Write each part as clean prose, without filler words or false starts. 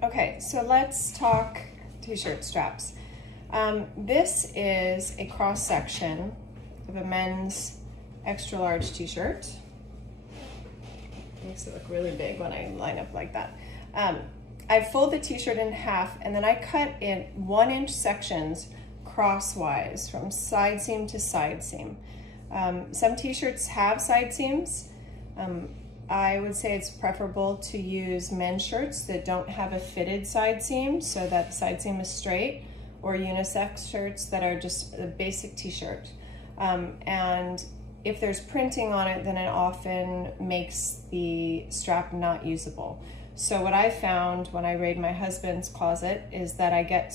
Okay, so let's talk t-shirt straps. This is a cross section of a men's extra large t-shirt. Makes it look really big when I line up like that. I fold the t-shirt in half and then I cut in 1-inch sections crosswise from side seam to side seam. Some t-shirts have side seams. I would say it's preferable to use men's shirts that don't have a fitted side seam so that the side seam is straight, or unisex shirts that are just a basic t-shirt. And if there's printing on it, then it often makes the strap not usable. So what I found when I raid my husband's closet is that I get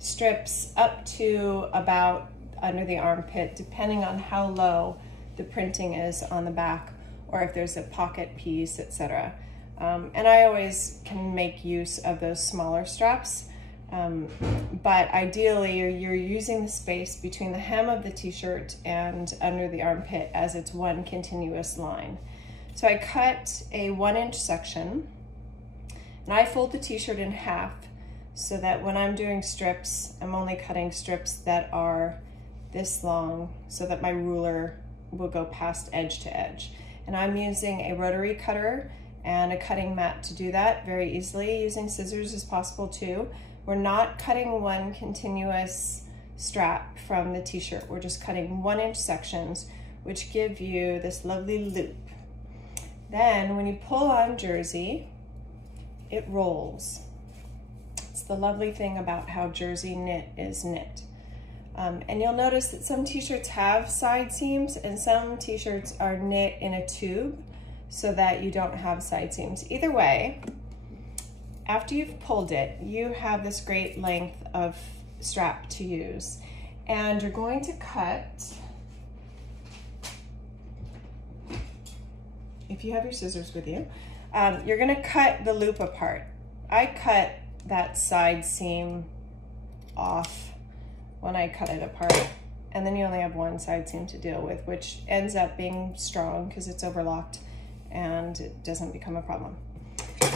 strips up to about under the armpit, depending on how low the printing is on the back, or if there's a pocket piece, etc. And I always can make use of those smaller straps, but ideally you're using the space between the hem of the t-shirt and under the armpit as it's one continuous line. So I cut a 1-inch section and I fold the t-shirt in half so that when I'm doing strips, I'm only cutting strips that are this long so that my ruler will go past edge to edge. And I'm using a rotary cutter and a cutting mat to do that very easily. Using scissors is possible too. We're not cutting one continuous strap from the t-shirt. We're just cutting 1-inch sections, which give you this lovely loop. Then when you pull on jersey, it rolls. It's the lovely thing about how jersey knit is knit. And you'll notice that some t-shirts have side seams and some t-shirts are knit in a tube so that you don't have side seams. Either way, after you've pulled it, you have this great length of strap to use. And you're going to cut, if you have your scissors with you, you're gonna cut the loop apart. I cut that side seam off when I cut it apart, and then you only have one side seam to deal with, which ends up being strong because it's overlocked and it doesn't become a problem.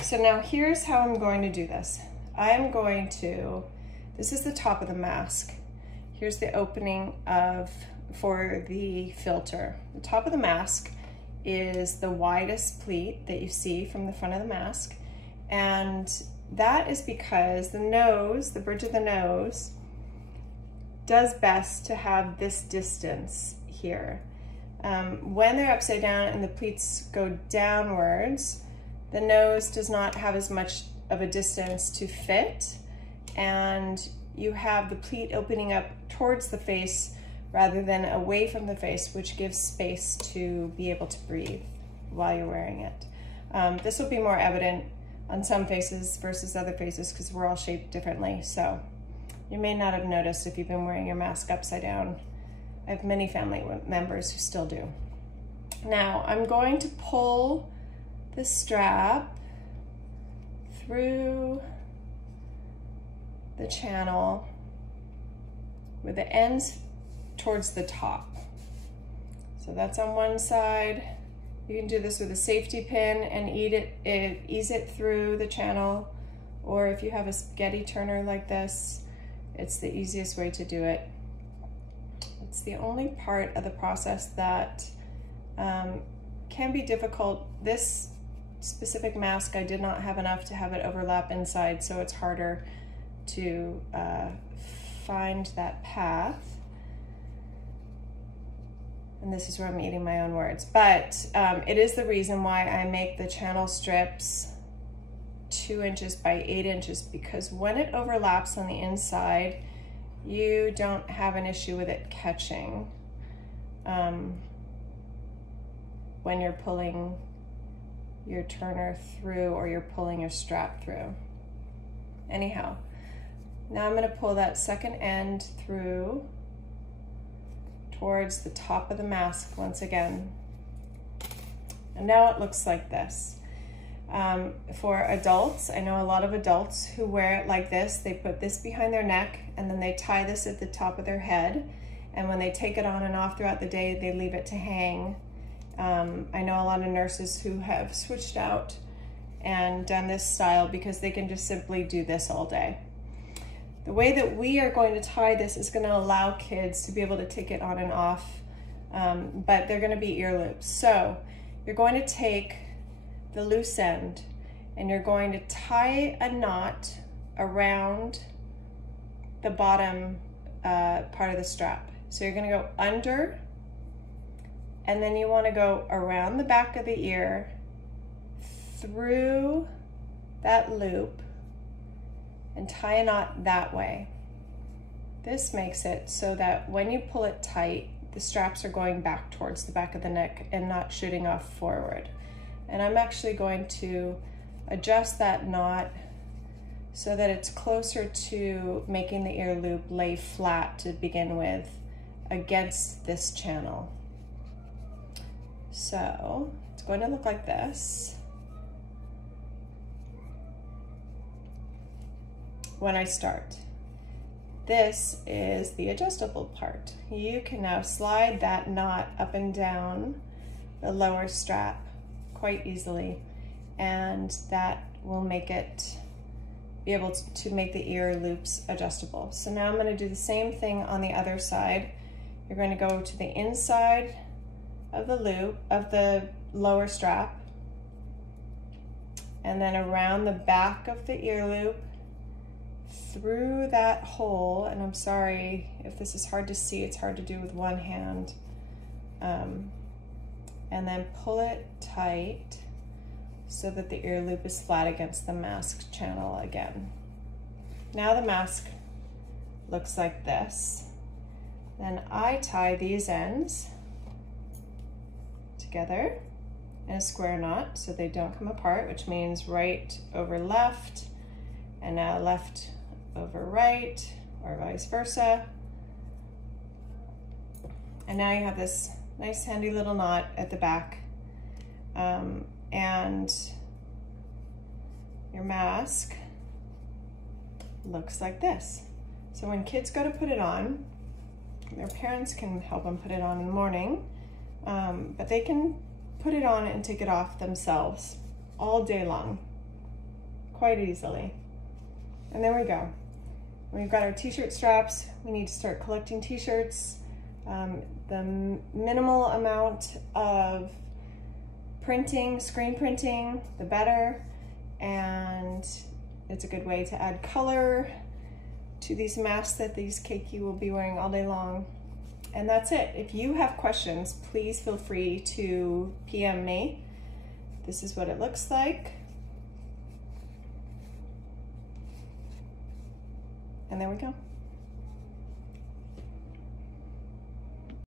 So now here's how I'm going to do this. This is the top of the mask. Here's the opening for the filter. The top of the mask is the widest pleat that you see from the front of the mask, and that is because the nose, the bridge of the nose, does best to have this distance here. When they're upside down and the pleats go downwards, the nose does not have as much of a distance to fit, and you have the pleat opening up towards the face rather than away from the face, which gives space to be able to breathe while you're wearing it. This will be more evident on some faces versus other faces because we're all shaped differently. So you may not have noticed if you've been wearing your mask upside down. I have many family members who still do. Now I'm going to pull the strap through the channel with the ends towards the top. So that's on one side. You can do this with a safety pin and ease it through the channel, or if you have a spaghetti turner like this, it's the easiest way to do it. It's the only part of the process that can be difficult. This specific mask, I did not have enough to have it overlap inside, so it's harder to find that path. And this is where I'm eating my own words, but it is the reason why I make the channel strips 2 inches by 8 inches, because when it overlaps on the inside, you don't have an issue with it catching when you're pulling your turner through or you're pulling your strap through. Anyhow, now I'm going to pull that second end through towards the top of the mask once again. And now it looks like this. For adults, I know a lot of adults who wear it like this. They put this behind their neck and then they tie this at the top of their head. And when they take it on and off throughout the day, they leave it to hang. I know a lot of nurses who have switched out and done this style because they can just simply do this all day. The way that we are going to tie this is going to allow kids to be able to take it on and off, but they're going to be ear loops. So you're going to take the loose end and you're going to tie a knot around the bottom part of the strap. So you're going to go under, and then you want to go around the back of the ear, through that loop, and tie a knot that way. This makes it so that when you pull it tight, the straps are going back towards the back of the neck and not shooting off forward. And I'm actually going to adjust that knot so that it's closer to making the ear loop lay flat to begin with against this channel. So it's going to look like this when I start. This is the adjustable part. You can now slide that knot up and down the lower strap quite easily, and that will make it be able to make the ear loops adjustable. So now I'm going to do the same thing on the other side. You're going to go to the inside of the loop of the lower strap, and then around the back of the ear loop, through that hole. And I'm sorry if this is hard to see, it's hard to do with one hand. And then pull it tight so that the ear loop is flat against the mask channel again. Now the mask looks like this. Then I tie these ends together in a square knot so they don't come apart, which means right over left, and now left over right, or vice versa. And now you have this nice handy little knot at the back. And your mask looks like this. So when kids go to put it on, their parents can help them put it on in the morning, but they can put it on and take it off themselves all day long, quite easily. And there we go. We've got our t-shirt straps. We need to start collecting t-shirts. The minimal amount of printing, screen printing, the better. And it's a good way to add color to these masks that these keiki will be wearing all day long. And that's it. If you have questions, please feel free to PM me. This is what it looks like. And there we go.